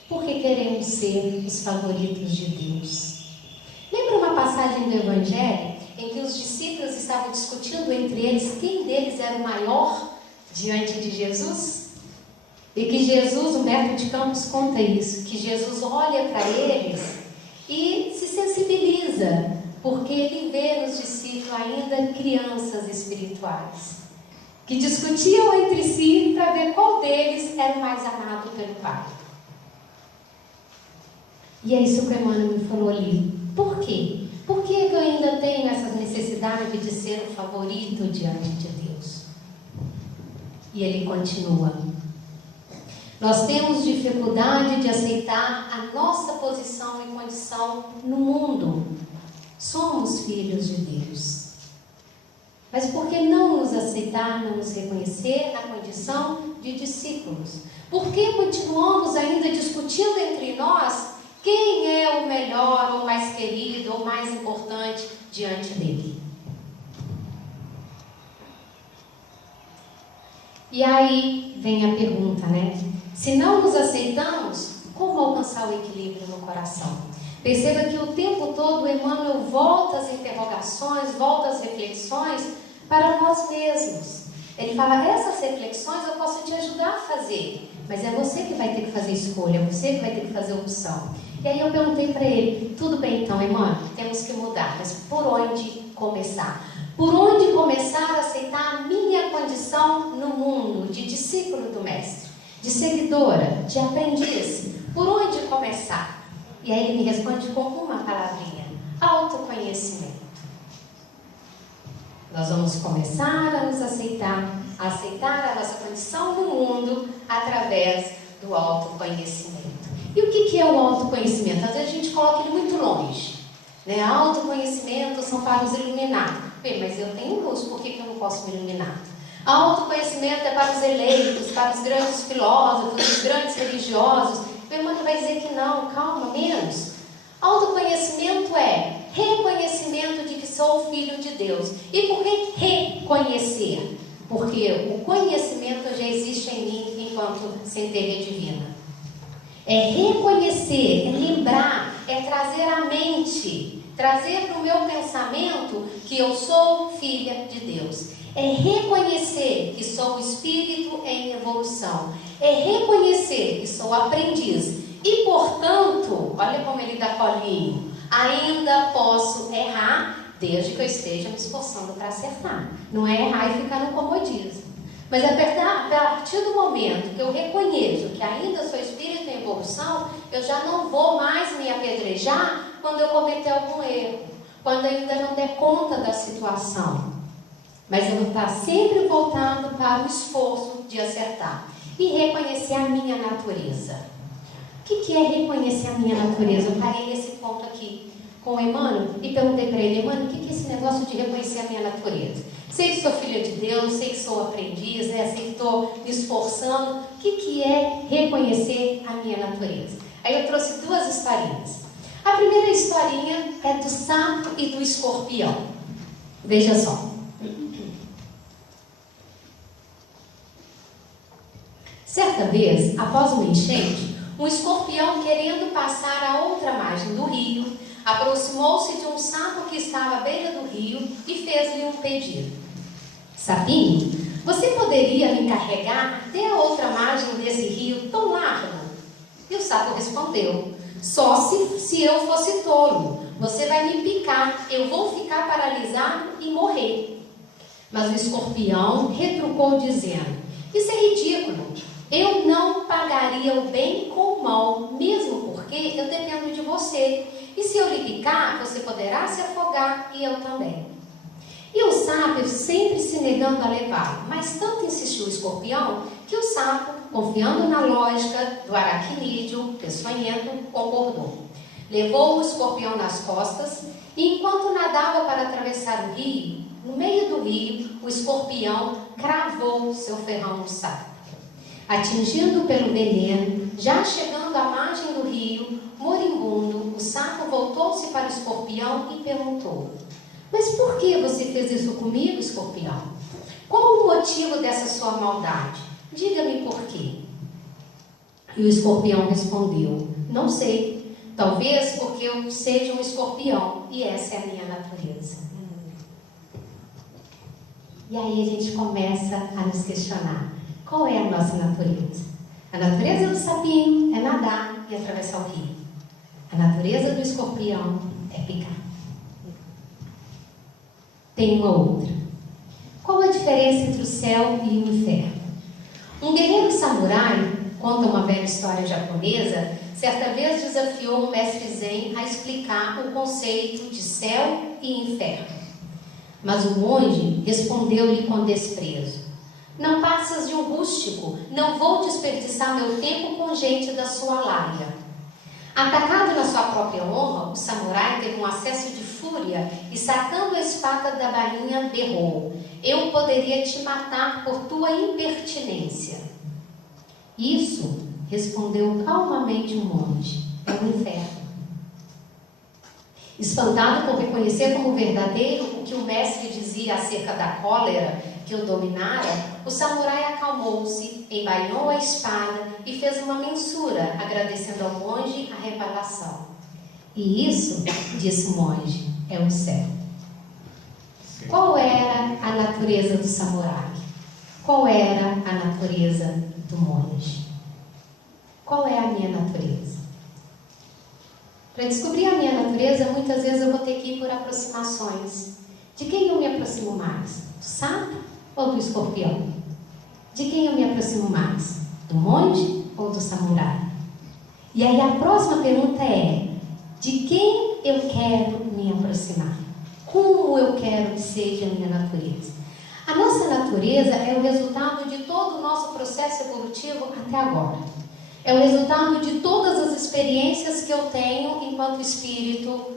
porque queremos ser os favoritos de Deus. Lembra uma passagem do Evangelho em que os discípulos estavam discutindo entre eles quem deles era o maior diante de Jesus? E que Jesus, o Humberto de Campos conta isso, que Jesus olha para eles e se sensibiliza, porque ele vê nos discípulos ainda crianças espirituais, que discutiam entre si para ver qual deles era o mais amado pelo Pai. E é isso que o Emmanuel me falou ali. Por quê? Por que eu ainda tenho essa necessidade de ser o favorito diante de Deus? E ele continua. Nós temos dificuldade de aceitar a nossa posição e condição no mundo. Somos filhos de Deus. Mas por que não nos aceitar, não nos reconhecer na condição de discípulos? Por que continuamos ainda discutindo entre nós quem é o melhor, ou mais querido, ou mais importante diante dele? E aí vem a pergunta, né? Se não nos aceitamos, como alcançar o equilíbrio no coração? Perceba que o tempo todo Emmanuel volta às interrogações, volta às reflexões para nós mesmos. Ele fala, essas reflexões eu posso te ajudar a fazer, mas é você que vai ter que fazer escolha, é você que vai ter que fazer opção. E aí eu perguntei para ele, tudo bem então, Emmanuel, temos que mudar, mas por onde começar? Por onde começar a aceitar a minha condição no mundo de discípulo do Mestre, de seguidora, de aprendiz? Por onde começar? E aí ele me responde com uma palavrinha, autoconhecimento. Nós vamos começar a nos aceitar a nossa condição no mundo através do autoconhecimento. E o que é o autoconhecimento? Às vezes a gente coloca ele muito longe, né? Autoconhecimento são para os iluminados. Bem, mas eu tenho luz, por que eu não posso me iluminar? Autoconhecimento é para os eleitos, para os grandes filósofos, os grandes religiosos. O Emmanuel vai dizer que não, calma, menos. Autoconhecimento é reconhecimento de que sou filho de Deus. E por que reconhecer? Porque o conhecimento já existe em mim enquanto centelha divina. É reconhecer, é lembrar, é trazer à mente, trazer para o meu pensamento que eu sou filha de Deus. É reconhecer que sou espírito em evolução. É reconhecer que sou aprendiz. E, portanto, olha como ele dá colinho, ainda posso errar desde que eu esteja me esforçando para acertar. Não é errar e ficar no comodismo. Mas a partir do momento que eu reconheço que ainda sou espírito em evolução, eu já não vou mais me apedrejar quando eu cometer algum erro, quando eu ainda não der conta da situação. Mas eu vou estar sempre voltando para o esforço de acertar e reconhecer a minha natureza. O que é reconhecer a minha natureza? Eu parei nesse ponto aqui com o Emmanuel e perguntei para ele, Emmanuel, o que é esse negócio de reconhecer a minha natureza? Sei que sou filha de Deus, sei que sou aprendiz, né? Sei que estou me esforçando. O que é reconhecer a minha natureza? Aí eu trouxe duas historinhas. A primeira historinha é do sapo e do escorpião. Veja só. Certa vez, após uma enchente, um escorpião, querendo passar a outra margem do rio, aproximou-se de um sapo que estava à beira do rio e fez-lhe um pedido. Sapinho, você poderia me carregar até a outra margem desse rio tão largo? E o sapo respondeu, só se eu fosse tolo. Você vai me picar, eu vou ficar paralisado e morrer. Mas o escorpião retrucou dizendo, isso é ridículo. Eu não pagaria o bem com o mal, mesmo porque eu dependo de você. E se eu lhe picar, você poderá se afogar e eu também. E o sapo sempre se negando a levá-lo, mas tanto insistiu o escorpião que o sapo, confiando na lógica do aracnídeo peçonhento, concordou. Levou o escorpião nas costas e enquanto nadava para atravessar o rio, no meio do rio, o escorpião cravou seu ferrão no sapo. Atingindo pelo veneno, já chegando à margem do rio, moribundo, o sapo voltou-se para o escorpião e perguntou: mas por que você fez isso comigo, escorpião? Qual o motivo dessa sua maldade? Diga-me por quê. E o escorpião respondeu: não sei, talvez porque eu seja um escorpião e essa é a minha natureza. E aí a gente começa a nos questionar: qual é a nossa natureza? A natureza do sapinho é nadar e atravessar o rio. A natureza do escorpião é picar. Tem uma outra. Qual a diferença entre o céu e o inferno? Um guerreiro samurai, conta uma velha história japonesa, certa vez desafiou um mestre zen a explicar o conceito de céu e inferno. Mas o monge respondeu-lhe com desprezo: não passas de um rústico, não vou desperdiçar meu tempo com gente da sua laia. Atacado na sua própria honra, o samurai teve um acesso de fúria e, sacando a espada da bainha, berrou: eu poderia te matar por tua impertinência. Isso, respondeu calmamente o monge, é o inferno. Espantado por reconhecer como verdadeiro o que o mestre dizia acerca da cólera que o dominara, o samurai acalmou-se, embainhou a espada e fez uma mensura, agradecendo ao monge a revelação. E isso, disse o monge, é o céu. Qual era a natureza do samurai? Qual era a natureza do monge? Qual é a minha natureza? Para descobrir a minha natureza, muitas vezes eu vou ter que ir por aproximações. De quem eu me aproximo mais? Do sapo ou do escorpião? De quem eu me aproximo mais? Do monge ou do samurai? E aí a próxima pergunta é: de quem eu quero me aproximar? Como eu quero que seja a minha natureza? A nossa natureza é o resultado de todo o nosso processo evolutivo até agora. É o resultado de todas as experiências que eu tenho enquanto espírito,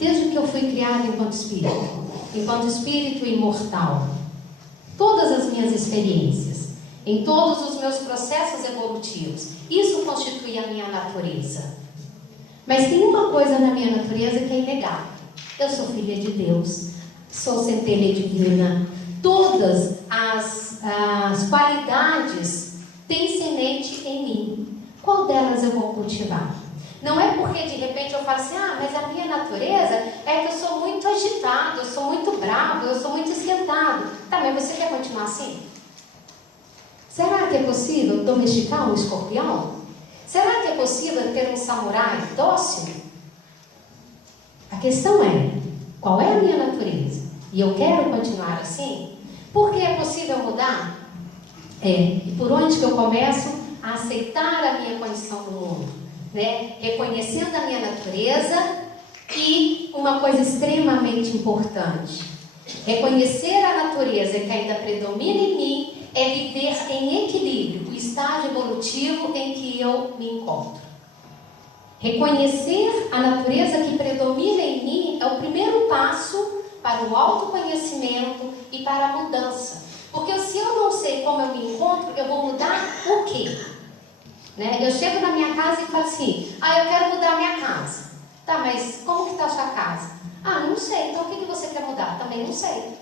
desde que eu fui criada enquanto espírito imortal. Todas as minhas experiências, em todos os meus processos evolutivos, isso constitui a minha natureza. Mas tem uma coisa na minha natureza que é inegável: eu sou filha de Deus, sou centelha divina. Todas as qualidades têm semente em mim. Qual delas eu vou cultivar? Não é porque de repente eu falo assim: mas a minha natureza é que eu sou muito agitado, eu sou muito bravo, eu sou muito esquentado. Tá, mas você quer continuar assim? Será que é possível domesticar um escorpião? Será que é possível ter um samurai dócil? A questão é: qual é a minha natureza? E eu quero continuar assim? Porque é possível mudar? E por onde que eu começo a aceitar a minha condição no mundo? Reconhecendo a minha natureza e uma coisa extremamente importante: reconhecer a natureza que ainda predomina em mim é viver em equilíbrio, o estágio evolutivo em que eu me encontro. Reconhecer a natureza que predomina em mim é o primeiro passo para o autoconhecimento e para a mudança. Porque se eu não sei como eu me encontro, eu vou mudar o quê? Eu chego na minha casa e falo assim: eu quero mudar a minha casa. Tá, mas como que está a sua casa? Não sei. Então o que você quer mudar? Também não sei.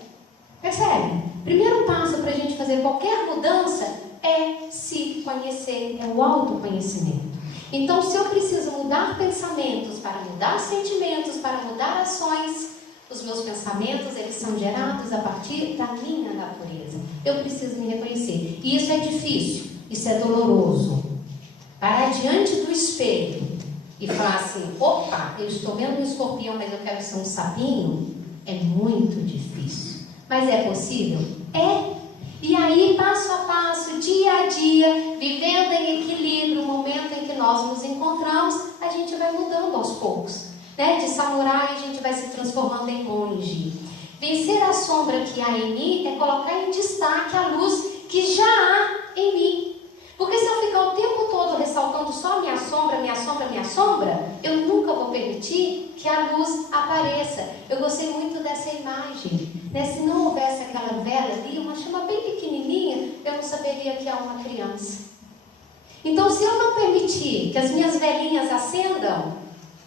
Percebe? Primeiro passo para a gente fazer qualquer mudança é se conhecer, é o autoconhecimento. Então, se eu preciso mudar pensamentos para mudar sentimentos, para mudar ações, os meus pensamentos, eles são gerados a partir da minha natureza. Eu preciso me reconhecer. E isso é difícil, isso é doloroso. Parar diante do espelho e falar assim: opa, eu estou vendo um escorpião, mas eu quero ser um sapinho, é muito difícil. Mas é possível? É. E aí, passo a passo, dia a dia, vivendo em equilíbrio, o momento em que nós nos encontramos, a gente vai mudando aos poucos, né? De samurai, a gente vai se transformando em monge. Vencer a sombra que há em mim é colocar em destaque a luz que já há em mim. Porque se eu ficar o tempo todo ressaltando só minha sombra, minha sombra, minha sombra, eu nunca vou permitir que a luz apareça. Eu gostei muito dessa imagem, né? Se não houvesse aquela vela ali, uma chama bem pequenininha, eu não saberia que é uma criança. Então, se eu não permitir que as minhas velinhas acendam,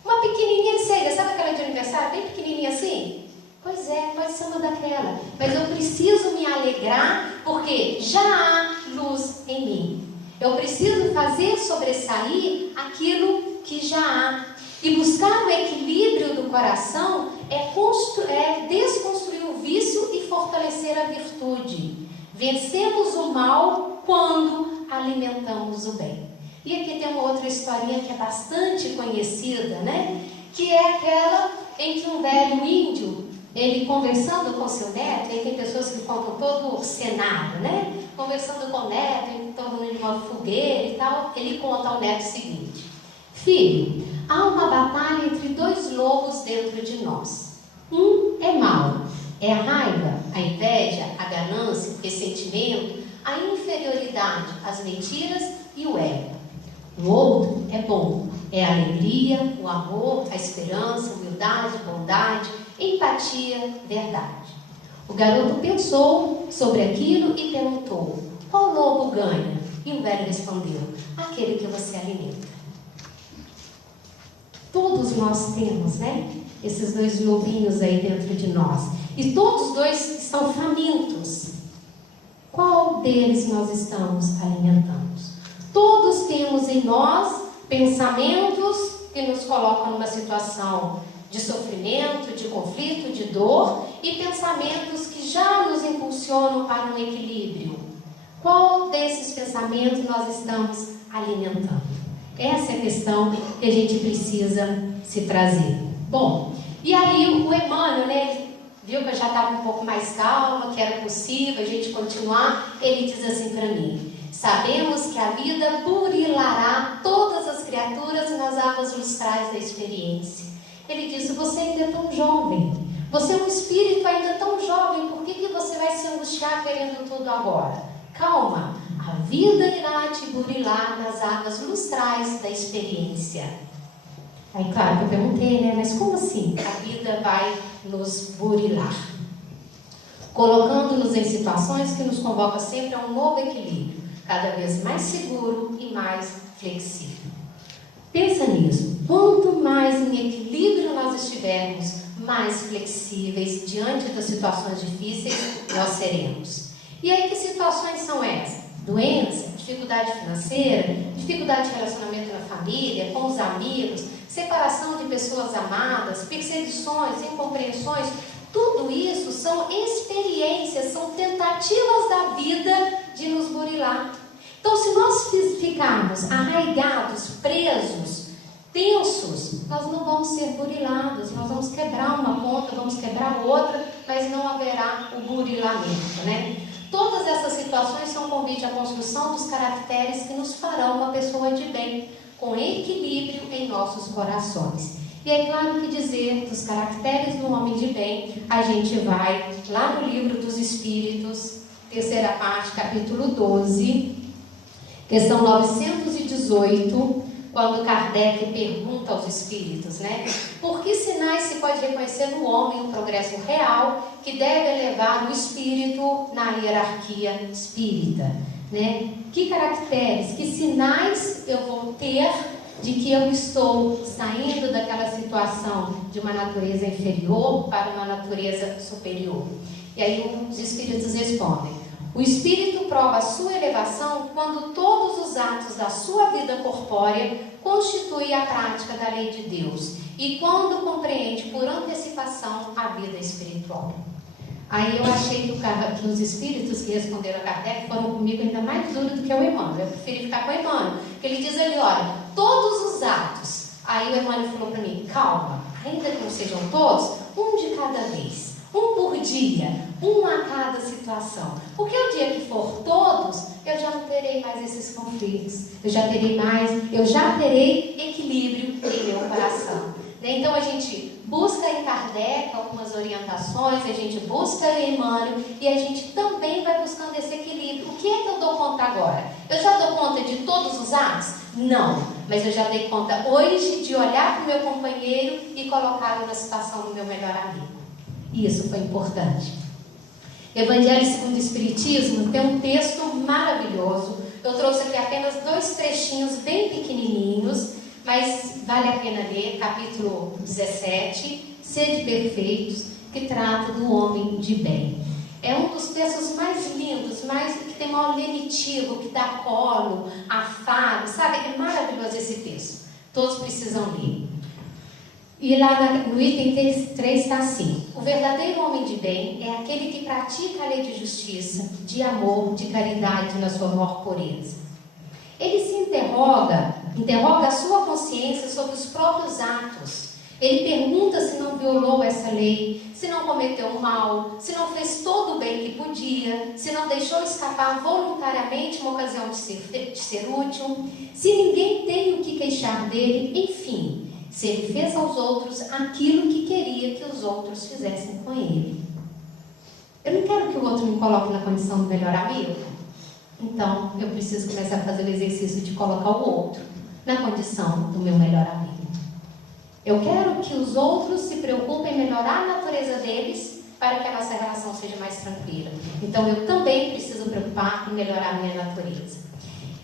uma pequenininha que seja, sabe aquela de aniversário, bem pequenininha assim? Pois é, pode ser uma daquela. Mas eu preciso me alegrar porque já há luz em mim. Eu preciso fazer sobressair aquilo que já há. E buscar o equilíbrio do coração é desconstruir o vício e fortalecer a virtude. Vencemos o mal quando alimentamos o bem. E aqui tem uma outra historinha que é bastante conhecida, né? Que é aquela em que um velho índio, ele conversando com seu neto, e tem pessoas que contam todo o cenário, né? Conversando com o neto, em torno de uma fogueira e tal, ele conta ao neto o seguinte: filho, há uma batalha entre dois lobos dentro de nós. Um é mau, é a raiva, a inveja, a ganância, o ressentimento, a inferioridade, as mentiras e o ego. O outro é bom, é a alegria, o amor, a esperança, humildade, bondade, empatia, verdade. O garoto pensou sobre aquilo e perguntou: qual lobo ganha? E o velho respondeu: aquele que você alimenta. Todos nós temos, né? Esses dois lobinhos aí dentro de nós. E todos os dois estão famintos. Qual deles nós estamos alimentando? Todos temos em nós pensamentos que nos colocam numa situação de sofrimento, de conflito, de dor, e pensamentos que já nos impulsionam para um equilíbrio. Qual desses pensamentos nós estamos alimentando? Essa é a questão que a gente precisa se trazer. Bom, e aí o Emmanuel, né, viu que eu já estava um pouco mais calma, que era possível a gente continuar. Ele diz assim para mim: sabemos que a vida burilará todas as criaturas nas águas lustrais da experiência. Ele diz: você ainda é tão jovem, você é um espírito ainda tão jovem, por que você vai se angustiar querendo tudo agora? Calma, a vida irá te burilar nas águas lustrais da experiência. Aí claro que eu perguntei, né, mas como assim a vida vai nos burilar? Colocando-nos em situações que nos convocam sempre a um novo equilíbrio, cada vez mais seguro e mais flexível. Pensa nisso. Quanto mais em equilíbrio nós estivermos, mais flexíveis diante das situações difíceis nós seremos. E aí, que situações são essas? Doença, dificuldade financeira, dificuldade de relacionamento na família, com os amigos, separação de pessoas amadas, perseguições, incompreensões. Tudo isso são experiências, são tentativas da vida de nos burilar. Então, se nós ficarmos arraigados, presos, tensos, nós não vamos ser burilados, nós vamos quebrar uma ponta, vamos quebrar outra, mas não haverá o burilamento, né? Todas essas situações são convite à construção dos caracteres que nos farão uma pessoa de bem, com equilíbrio em nossos corações. E é claro que dizer dos caracteres do homem de bem, a gente vai lá no Livro dos Espíritos, terceira parte, capítulo 12, questão 918, quando Kardec pergunta aos espíritos, né? Por que sinais se pode reconhecer no homem o progresso real que deve elevar o espírito na hierarquia espírita, né? Que caracteres, que sinais eu vou ter de que eu estou saindo daquela situação de uma natureza inferior para uma natureza superior? E aí os espíritos respondem: o espírito prova a sua elevação quando todos os atos da sua vida corpórea constituem a prática da lei de Deus e quando compreende por antecipação a vida espiritual. Aí eu achei que os espíritos que responderam a Kardec foram comigo ainda mais duros do que o Emmanuel. Eu preferi ficar com o Emmanuel, porque ele diz ali: olha, todos os atos. Aí o Emmanuel falou para mim: calma, ainda que não sejam todos, um de cada vez, um por dia, um a cada situação. Porque o dia que for todos, eu já não terei mais esses conflitos, eu já terei equilíbrio em meu coração. Então a gente busca em Kardec algumas orientações, a gente busca em Emmanuel e a gente também vai buscando esse equilíbrio. O que é que eu dou conta agora? Eu já dou conta de todos os atos? Não, mas eu já dei conta hoje de olhar para o meu companheiro e colocá-lo na situação do meu melhor amigo. E isso foi importante. Evangelho segundo o Espiritismo tem um texto maravilhoso. Eu trouxe aqui apenas 2 trechinhos bem pequenininhos, mas vale a pena ler, capítulo 17, Sede Perfeitos, que trata do homem de bem. É um dos textos mais lindos, que tem maior lenitivo, que dá colo, afago, sabe? É maravilhoso esse texto. Todos precisam ler. E lá no item 3 está assim: o verdadeiro homem de bem é aquele que pratica a lei de justiça, de amor, de caridade na sua maior pureza. Ele se interroga a sua consciência sobre os próprios atos. Ele pergunta se não violou essa lei, se não cometeu mal, se não fez todo o bem que podia, se não deixou escapar voluntariamente uma ocasião de ser útil, se ninguém tem o que queixar dele, enfim, se ele fez aos outros aquilo que queria que os outros fizessem com ele. Eu não quero que o outro me coloque na condição do melhor amigo. Então, eu preciso começar a fazer o exercício de colocar o outro na condição do meu melhor amigo. Eu quero que os outros se preocupem em melhorar a natureza deles para que a nossa relação seja mais tranquila. Então, eu também preciso preocupar em melhorar a minha natureza.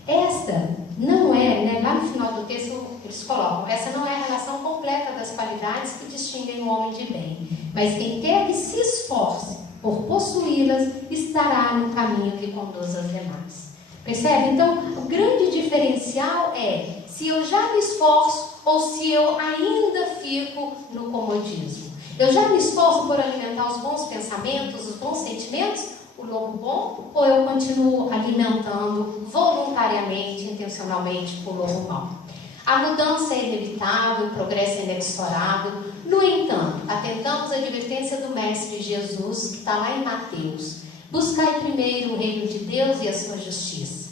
Esta não é, lá no final do texto eles colocam, essa não é a relação completa das qualidades que distinguem o homem de bem. Mas quem quer que se esforce por possuí-las, estará no caminho que conduz as demais. Percebe? Então, o grande diferencial é se eu já me esforço ou se eu ainda fico no comodismo. Eu já me esforço por alimentar os bons pensamentos, os bons sentimentos, o lobo bom, ou eu continuo alimentando voluntariamente, intencionalmente, o lobo mau? A mudança é inevitável, o progresso é inexorável. No entanto, atentamos à advertência do Mestre Jesus, que está lá em Mateus: buscai primeiro o reino de Deus e a sua justiça.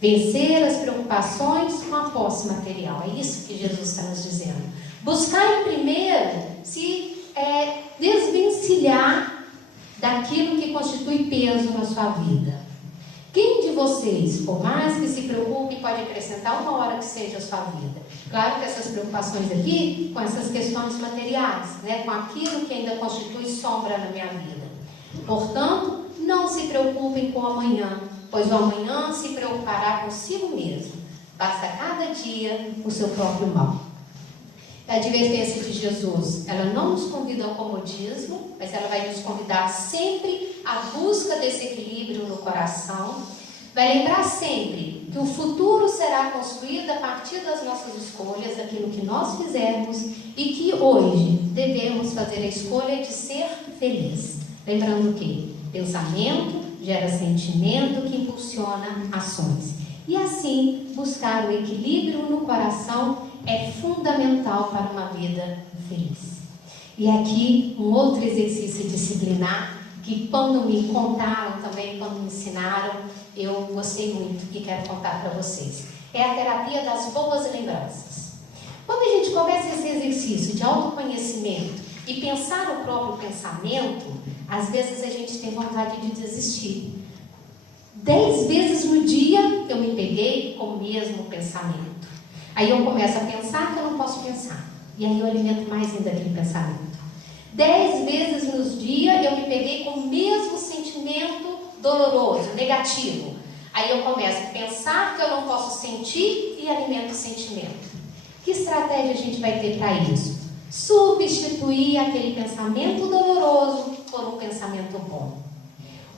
Vencer as preocupações com a posse material. É isso que Jesus está nos dizendo. Buscai primeiro se desvencilhar daquilo que constitui peso na sua vida. Quem de vocês, por mais que se preocupe, pode acrescentar uma hora que seja a sua vida? Claro que essas preocupações aqui, com essas questões materiais, com aquilo que ainda constitui sombra na minha vida. Portanto, não se preocupem com o amanhã, pois o amanhã se preocupará consigo mesmo. Basta cada dia o seu próprio mal. A advertência de Jesus, ela não nos convida ao comodismo, mas ela vai nos convidar sempre à busca desse equilíbrio no coração. Vai lembrar sempre que o futuro será construído a partir das nossas escolhas, daquilo que nós fizermos, e que hoje devemos fazer a escolha de ser feliz. Lembrando que pensamento gera sentimento que impulsiona ações. E assim, buscar o equilíbrio no coração é fundamental para uma vida feliz. E aqui, um outro exercício disciplinar, que quando me contaram também, quando me ensinaram, eu gostei muito e quero contar para vocês. É a terapia das boas lembranças. Quando a gente começa esse exercício de autoconhecimento e pensar o próprio pensamento, às vezes a gente tem vontade de desistir. 10 vezes no dia eu me peguei com o mesmo pensamento. Aí eu começo a pensar que eu não posso pensar. E aí eu alimento mais ainda aquele pensamento. 10 vezes no dia eu me peguei com o mesmo sentimento doloroso, negativo. Aí eu começo a pensar que eu não posso sentir e alimento o sentimento. Que estratégia a gente vai ter para isso? Substituir aquele pensamento doloroso por um pensamento bom.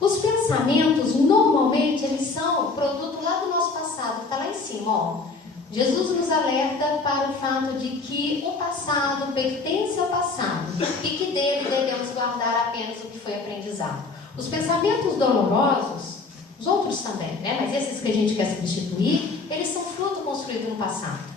Os pensamentos, normalmente, eles são produto lá do nosso passado. Está lá em cima, ó. Jesus nos alerta para o fato de que o passado pertence ao passado e que dele devemos guardar apenas o que foi aprendizado. Os pensamentos dolorosos, os outros também, mas esses que a gente quer substituir, eles são fruto construído no passado.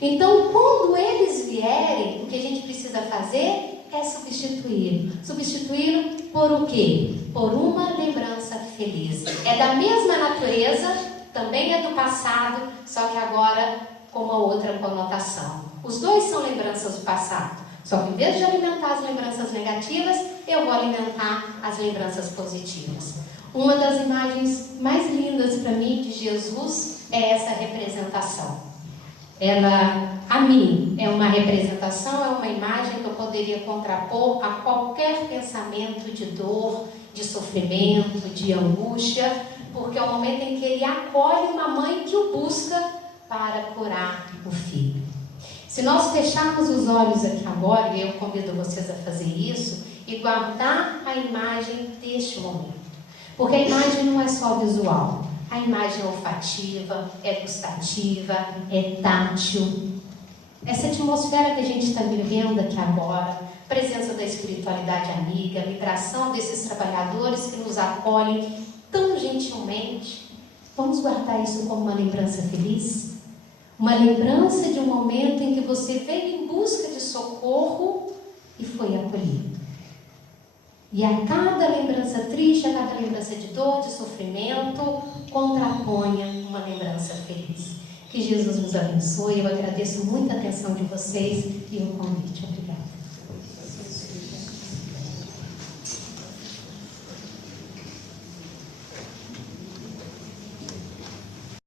Então, quando eles vierem, o que a gente precisa fazer É substituí-lo. Substituí-lo por o quê? Por uma lembrança feliz. É da mesma natureza, também é do passado, só que agora com uma outra conotação. Os dois são lembranças do passado. Só que em vez de alimentar as lembranças negativas, eu vou alimentar as lembranças positivas. Uma das imagens mais lindas para mim de Jesus é essa representação. Ela, a mim, é uma representação, é uma imagem que eu poderia contrapor a qualquer pensamento de dor, de sofrimento, de angústia, porque é o momento em que ele acolhe uma mãe que o busca para curar o filho. Se nós fecharmos os olhos aqui agora, e eu convido vocês a fazer isso, e guardar a imagem deste momento. Porque a imagem não é só visual. A imagem é olfativa, é gustativa, é tátil. Essa atmosfera que a gente está vivendo aqui agora, presença da espiritualidade amiga, a vibração desses trabalhadores que nos acolhem tão gentilmente, vamos guardar isso como uma lembrança feliz? Uma lembrança de um momento em que você veio em busca de socorro e foi acolhido. E a cada lembrança triste, a cada lembrança de dor, de sofrimento, contraponha uma lembrança feliz. Que Jesus nos abençoe. Eu agradeço muito a atenção de vocês e o convite. Obrigada.